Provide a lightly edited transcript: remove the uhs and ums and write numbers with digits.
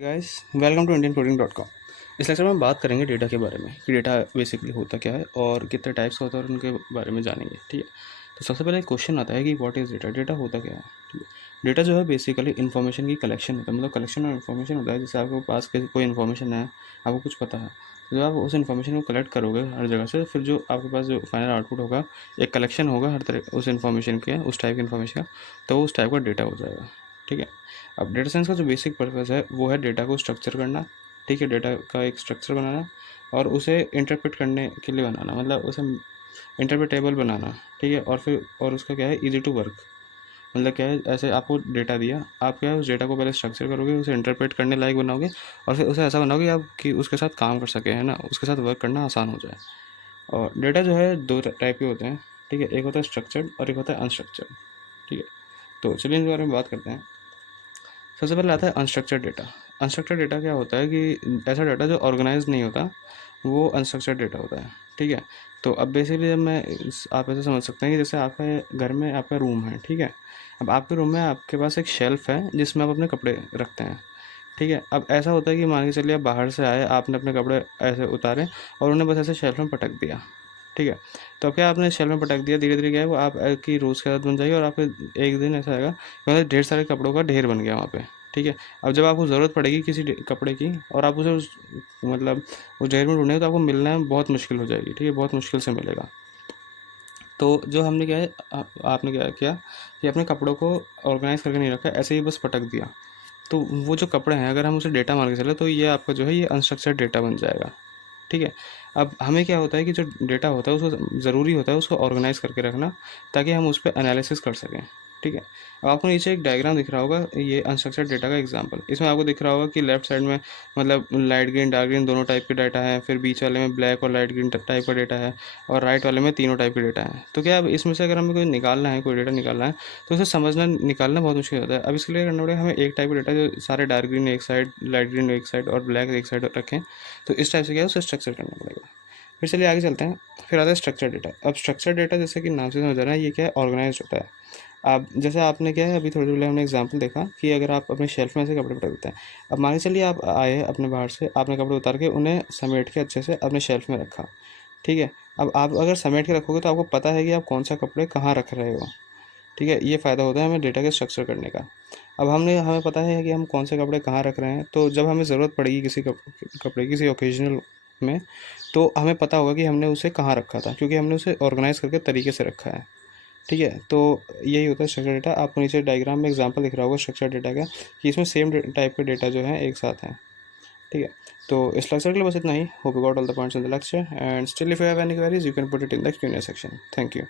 Guys, welcome to indiancoding.com। इस lecture में हम बात करेंगे डेटा के बारे में कि डेटा बेसिकली होता क्या है और कितने टाइप्स का होता है और उनके बारे में जानेंगे। ठीक है, तो सबसे पहले एक क्वेश्चन आता है कि व्हाट इज़ डेटा। डेटा होता क्या है। ठीक है, डेटा जो है बेसिकली इन्फॉर्मेशन की कलेक्शन होता है, मतलब कलेक्शन और इन्फॉर्मेशन होता है। जैसे आपके पास कोई इन्फॉर्मेशन है, आपको कुछ पता है, तो जब आप उस इन्फॉर्मेशन को कलेक्ट करोगे हर जगह से, फिर जो आपके पास जो फाइनल आउटपुट होगा, एक कलेक्शन होगा हर तरह उस इन्फॉर्मेशन के, उस टाइप की इन्फॉर्मेशन का, तो उस टाइप का डेटा हो जाएगा। ठीक है, अब डेटा साइंस का जो बेसिक पर्पस है वो है डेटा को स्ट्रक्चर करना। ठीक है, डेटा का एक स्ट्रक्चर बनाना और उसे इंटरप्रेट करने के लिए बनाना, मतलब उसे इंटरप्रेटेबल बनाना। ठीक है, और फिर और उसका क्या है, इजी टू वर्क। मतलब क्या है, ऐसे आपको डेटा दिया, आप क्या है उस डेटा को पहले स्ट्रक्चर करोगे, उसे इंटरप्रेट करने लायक बनाओगे और फिर उसे ऐसा बनाओगे आप कि उसके साथ काम कर सके, है ना, उसके साथ वर्क करना आसान हो जाए। और डेटा जो है दो टाइप के होते हैं। ठीक है, एक होता है स्ट्रक्चर्ड और एक होता है अनस्ट्रक्चर्ड। ठीक है, तो चलिए इनके बारे में बात करते हैं। सबसे पहले आता है अनस्ट्रक्चर्ड डेटा। अनस्ट्रक्चर्ड डेटा क्या होता है कि ऐसा डेटा जो ऑर्गेनाइज नहीं होता, वो अनस्ट्रक्चर्ड डेटा होता है। ठीक है, तो अब बेसिकली जब आप ऐसे समझ सकते हैं कि जैसे आपके घर में आपका रूम है। ठीक है, अब आपके रूम में आपके पास एक शेल्फ है जिसमें आप अपने कपड़े रखते हैं। ठीक है, अब ऐसा होता है कि मान के चलिए आप बाहर से आए, आपने अपने कपड़े ऐसे उतारे और उन्हें बस ऐसे शेल्फ में पटक दिया। ठीक है, तो अब क्या आपने शेल्फ में पटक दिया, धीरे धीरे क्या है वो आप की रोज़ की आदत बन जाएगी और आपके एक दिन ऐसा आएगा मतलब ढेर सारे कपड़ों का ढेर बन गया वहाँ पे। ठीक है, अब जब आपको ज़रूरत पड़ेगी किसी कपड़े की और आप उसे मतलब उस ढेर में ढूंढेंगे तो आपको मिलना में बहुत मुश्किल हो जाएगी। ठीक है, बहुत मुश्किल से मिलेगा। तो जो हमने क्या है आपने क्या किया कि अपने कपड़ों को ऑर्गेनाइज करके नहीं रखा, ऐसे ही बस पटक दिया। तो वो जो कपड़े हैं अगर हम उसे डेटा मान के चले तो ये आपका जो है ये अनस्ट्रक्चर्ड डेटा बन जाएगा। ठीक है, अब हमें क्या होता है कि जो डेटा होता है उसको ज़रूरी होता है उसको ऑर्गेनाइज करके रखना ताकि हम उस पर एनालिसिस कर सकें। ठीक है, अब आपको नीचे एक डायग्राम दिख रहा होगा, ये अनस्ट्रक्चर्ड डेटा का एग्जांपल। इसमें आपको दिख रहा होगा कि लेफ्ट साइड में मतलब लाइट ग्रीन डार्क ग्रीन दोनों टाइप के डाटा है, फिर बीच वाले में ब्लैक और लाइट ग्रीन टाइप का डेटा है और राइट वाले में तीनों टाइप के डेटा है। तो क्या अब इसमें से अगर हमें कोई निकालना है, कोई डेटा निकालना है, तो उसे समझना निकालना बहुत मुश्किल होता है। अब इसके लिए करना पड़ेगा हमें एक टाइप का डेटा जो सारे डार्क ग्रीन एक साइड, लाइट ग्रीन एक साइड और ब्लैक एक साइड रखें। तो इस टाइप से क्या है उसे स्ट्रक्चर करना पड़ेगा। फिर चलिए आगे चलते हैं। फिर आता है स्ट्रक्चर डेटा। अब स्ट्रक्चर डेटा जैसे कि नाम से समझ रहे हैं ये क्या है, ऑर्गेनाइज होता है। अब जैसे आपने क्या है अभी थोड़ी देर पहले हमने एग्जांपल देखा कि अगर आप अपने शेल्फ में से कपड़े पटक देते हैं। अब मान के चलिए आप आए अपने बाहर से, आपने कपड़े उतार के उन्हें समेट के अच्छे से अपने शेल्फ में रखा। ठीक है, अब आप अगर समेट के रखोगे तो आपको पता है कि आप कौन सा कपड़े कहाँ रख रहे हो। ठीक है, ये फ़ायदा होता है हमें डेटा के स्ट्रक्चर करने का। अब हमें पता है कि हम कौन से कपड़े कहाँ रख रहे हैं, तो जब हमें ज़रूरत पड़ेगी किसी कपड़े किसी ओकेजनल में, तो हमें पता होगा कि हमने उसे कहाँ रखा था क्योंकि हमने उसे ऑर्गेनाइज करके तरीके से रखा है। ठीक है, तो यही होता है स्ट्रक्चर डेटा। आपको नीचे डायग्राम में एग्जांपल दिख रहा होगा स्ट्रक्चर डेटा का कि इसमें सेम टाइप के डेटा जो है एक साथ हैं। ठीक है, तो इस लेक्चर के लिए बस इतना ही। Hope you got all the points in the lecture and still if you have any queries you can put it in the Q&A section. Thank you.